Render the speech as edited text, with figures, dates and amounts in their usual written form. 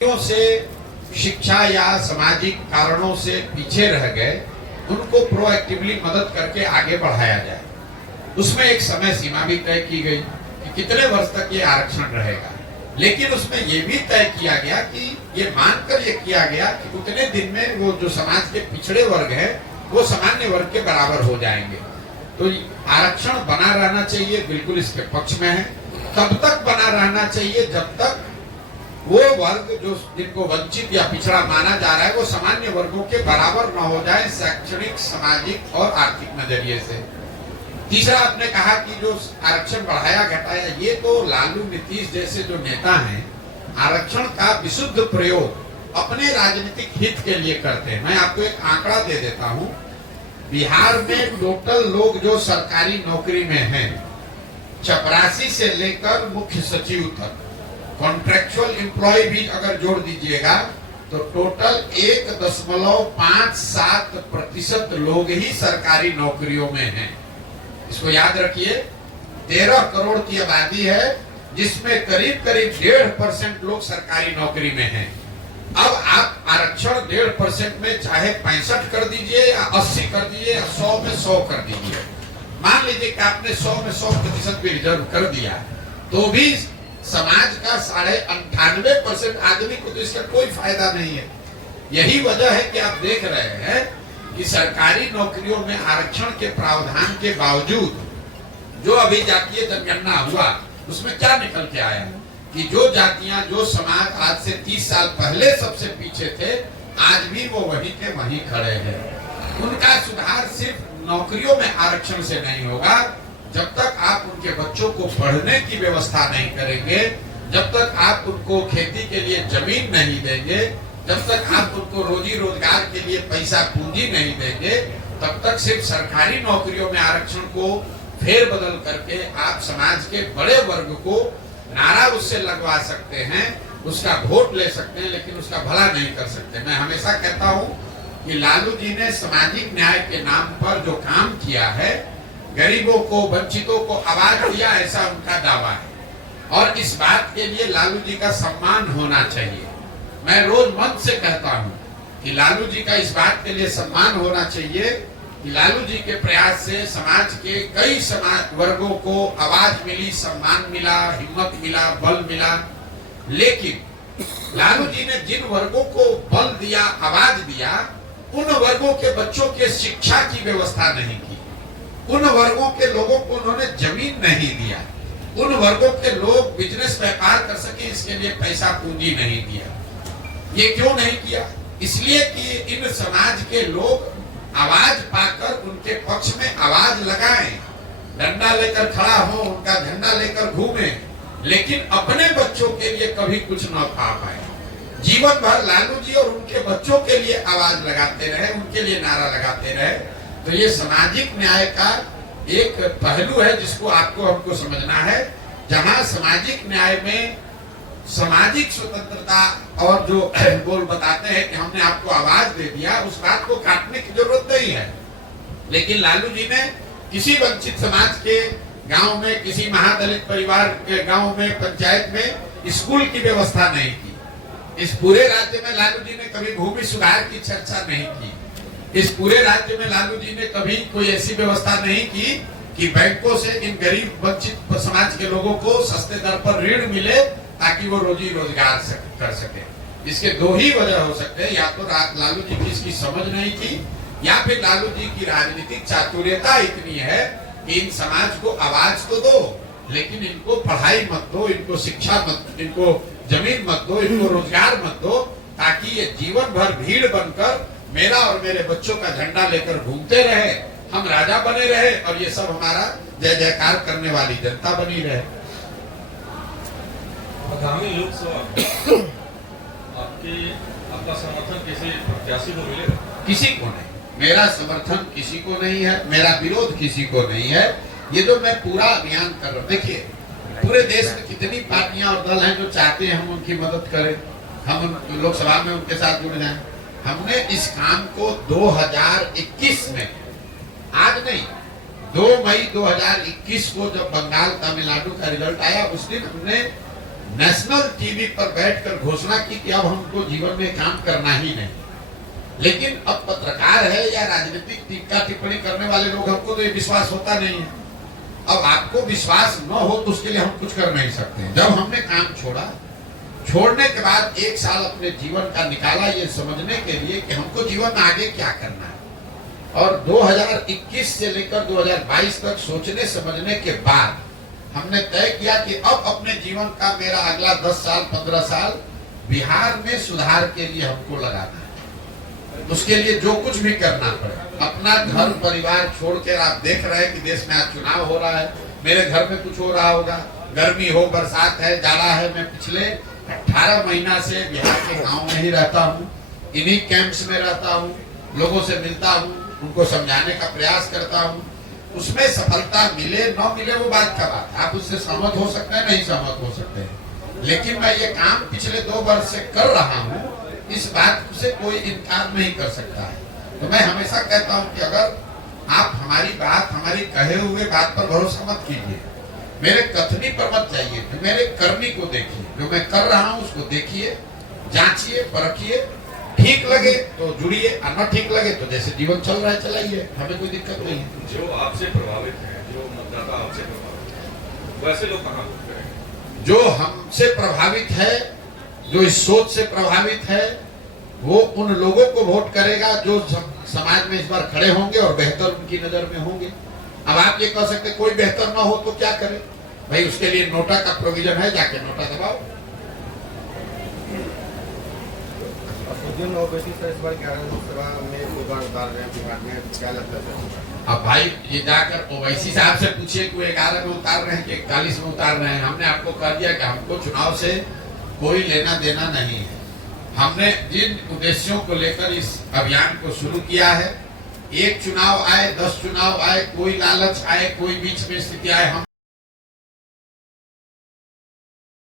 से शिक्षा या सामाजिक कारणों से पीछे रह गए उनको प्रोएक्टिवली मदद करके आगे बढ़ाया जाए। उसमें एक समय सीमा भी तय की गई कि कितने वर्ष तक ये आरक्षण रहेगा, लेकिन उसमें ये भी तय किया गया कि ये मानकर ये किया गया कि उतने दिन में वो जो समाज के पिछड़े वर्ग है वो सामान्य वर्ग के बराबर हो जाएंगे। तो आरक्षण बना रहना चाहिए, बिल्कुल इसके पक्ष में है। तब तक बना रहना चाहिए जब तक वो वर्ग जो जिनको वंचित या पिछड़ा माना जा रहा है वो सामान्य वर्गों के बराबर न हो जाए, शैक्षणिक, सामाजिक और आर्थिक नजरिए से। तीसरा, आपने कहा कि जो आरक्षण बढ़ाया घटाया, ये तो लालू, नीतीश जैसे जो नेता हैं आरक्षण का विशुद्ध प्रयोग अपने राजनीतिक हित के लिए करते हैं। मैं आपको एक आंकड़ा दे देता हूँ। बिहार में टोटल लोग जो सरकारी नौकरी में हैं, चपरासी से लेकर मुख्य सचिव तक, कॉन्ट्रेक्चुअल एम्प्लॉय भी अगर जोड़ दीजिएगा तो टोटल 1.57% लोग ही सरकारी नौकरियों में हैं। इसको याद रखिए, 13 करोड़ की आबादी है जिसमें करीब करीब 1.5% लोग सरकारी नौकरी में हैं। अब आप आरक्षण 1.5% में चाहे 65 कर दीजिए या 80 कर दीजिए या 100 में 100 कर दीजिए, मान लीजिए कि आपने 100 में 100% भी रिजर्व कर दिया, तो भी समाज का 98.5% आदमी को तो इसका कोई फायदा नहीं है। यही वजह है कि आप देख रहे हैं कि सरकारी नौकरियों में आरक्षण के प्रावधान के बावजूद जो अभी जातीय जनगणना हुआ उसमें क्या निकल के आया कि जो जातियां, जो समाज आज से 30 साल पहले सबसे पीछे थे, आज भी वो वहीं के वहीं खड़े हैं। उनका सुधार सिर्फ नौकरियों में आरक्षण से नहीं होगा। जब तक आप उनके बच्चों को पढ़ने की व्यवस्था नहीं करेंगे, जब तक आप उनको खेती के लिए जमीन नहीं देंगे, जब तक आप उनको रोजी रोजगार के लिए पैसा पूंजी नहीं देंगे, तब तक सिर्फ सरकारी नौकरियों में आरक्षण को फेर बदल करके आप समाज के बड़े वर्ग को नारा उससे लगवा सकते हैं, उसका वोट ले सकते हैं, लेकिन उसका भला नहीं कर सकते। मैं हमेशा कहता हूँ कि लालू जी ने सामाजिक न्याय के नाम पर जो काम किया है, गरीबों को, वंचितों को आवाज दिया, ऐसा उनका दावा है और इस बात के लिए लालू जी का सम्मान होना चाहिए। मैं रोज मन से कहता हूँ कि लालू जी का इस बात के लिए सम्मान होना चाहिए कि लालू जी के प्रयास से समाज के कई समाज वर्गों को आवाज मिली, सम्मान मिला, हिम्मत मिला, बल मिला। लेकिन लालू जी ने जिन वर्गों को बल दिया, आवाज दिया, उन वर्गों के बच्चों के शिक्षा की व्यवस्था नहीं की, उन वर्गों के लोगों को उन्होंने जमीन नहीं दिया, उन वर्गों के लोग बिजनेस व्यापार कर सके इसके लिए पैसा पूंजी नहीं दिया। ये क्यों नहीं किया? इसलिए कि इन समाज के लोग आवाज पाकर उनके पक्ष में आवाज लगाएं, डंडा लेकर खड़ा हो, उनका झंडा लेकर घूमे, लेकिन अपने बच्चों के लिए कभी कुछ न पा पाए। जीवन भर लालू जी और उनके बच्चों के लिए आवाज लगाते रहे, उनके लिए नारा लगाते रहे। तो ये सामाजिक न्याय का एक पहलू है जिसको आपको हमको समझना है। जहां सामाजिक न्याय में सामाजिक स्वतंत्रता और जो बोल बताते हैं कि हमने आपको आवाज दे दिया, उस बात को काटने की जरूरत नहीं है। लेकिन लालू जी ने किसी वंचित समाज के गांव में, किसी महादलित परिवार के गांव में, पंचायत में स्कूल की व्यवस्था नहीं की। इस पूरे राज्य में लालू जी ने कभी भूमि सुधार की चर्चा नहीं की। इस पूरे राज्य में लालू जी ने कभी कोई ऐसी व्यवस्था नहीं की कि बैंकों से इन गरीब वंचित समाज के लोगों को सस्ते दर पर ऋण मिले ताकि वो रोजी रोजगार कर सके। इसके दो ही वजह हो सकते हैं, या तो लालू जी की इसकी समझ नहीं थी, या फिर लालू जी की राजनीतिक चातुर्यता इतनी है कि इन समाज को आवाज तो दो, लेकिन इनको पढ़ाई मत दो, इनको शिक्षा मत, इनको जमीन मत दो, इनको रोजगार मत दो, ताकि ये जीवन भर भीड़ बनकर मेरा और मेरे बच्चों का झंडा लेकर घूमते रहे, हम राजा बने रहे और ये सब हमारा जय जयकार करने वाली जनता बनी रहे। आगामी लोकसभा आपका समर्थन किसी प्रत्याशी को मिलेगा? किसी को नहीं, मेरा समर्थन किसी को नहीं है, मेरा विरोध किसी को नहीं है। ये जो मैं पूरा अभियान कर रहा हूँ, देखिए पूरे देश में कितनी पार्टियां और दल हैं जो चाहते हैं हम उनकी मदद करें, हम लोकसभा में उनके साथ जुड़ जाएं। हमने इस काम को 2021 में, आज नहीं, 2 मई 2021 को जब बंगाल तमिलनाडु का रिजल्ट आया, उस दिन हमने नेशनल टीवी पर बैठकर घोषणा की कि अब हमको जीवन में काम करना ही नहीं। लेकिन अब पत्रकार है या राजनीतिक टीका टिप्पणी करने वाले लोग, हमको तो ये विश्वास होता नहीं है। अब आपको विश्वास न हो तो उसके लिए हम कुछ कर नहीं सकते। जब हमने काम छोड़ा, छोड़ने के बाद 1 साल अपने जीवन का निकाला ये समझने के लिए कि हमको जीवन में आगे क्या करना है, और 2021 से लेकर 2022 तक सोचने समझने के बाद हमने तय किया कि अब अपने जीवन का मेरा अगला 10 साल 15 साल बिहार में सुधार के लिए हमको लगाना है। उसके लिए जो कुछ भी करना पड़े, अपना घर परिवार छोड़कर, आप देख रहे हैं कि देश में आज चुनाव हो रहा है, मेरे घर में कुछ हो रहा होगा, गर्मी हो बरसात है जाड़ा है, मैं पिछले 18 महीना से बिहार के गांव में ही रहता हूँ, इन्हीं कैंप्स में रहता हूँ, लोगों से मिलता हूँ, उनको समझाने का प्रयास करता हूँ। उसमें सफलता मिले न मिले वो बात का बात, आप उससे सहमत हो सकते हैं, नहीं सहमत हो सकते हैं, लेकिन मैं ये काम पिछले 2 वर्ष से कर रहा हूँ, इस बात से कोई इनकार नहीं कर सकता है। तो मैं हमेशा कहता हूँ कि अगर आप हमारी बात, हमारी कहे हुए बात पर भरोसा मत कीजिए, मेरे कथनी पर मत जाइए, मेरे करनी को देखिए, जो मैं कर रहा हूँ उसको देखिए, जांचिए, परखिए, ठीक लगे तो जुड़िए, और न ठीक लगे तो जैसे जीवन चल रहा है चलाइए, हमें कोई दिक्कत नहीं है। जो आपसे प्रभावित है, जो मतदाता आपसे प्रभावित है, वैसे लोग कहाँ वोट करेंगे? जो हमसे प्रभावित है, जो इस सोच से प्रभावित है, वो उन लोगों को वोट करेगा जो समाज में इस बार खड़े होंगे और बेहतर उनकी नजर में होंगे। अब आप ये कह सकते कोई बेहतर ना हो तो क्या करे, भाई उसके लिए नोटा का प्रोविजन है, जाके नोटा दबाओ। ओवैसी सर इस बार 11 लोकसभा में उम्मीदवार उतार रहे हैं बिहार में, क्या लगता है सर? अब भाई ये जाकर ओवैसी साहब से पूछिए कि वो 11 में उतार रहे हैं कि 41 में उतार रहे हैं। हमने आपको कह दिया कि हमको चुनाव से कोई लेना देना नहीं है। हमने जिन उद्देश्यों को लेकर इस अभियान को शुरू किया है, 1 चुनाव आए 10 चुनाव आए, कोई लालच आए, कोई बीच में स्थिति आए, हम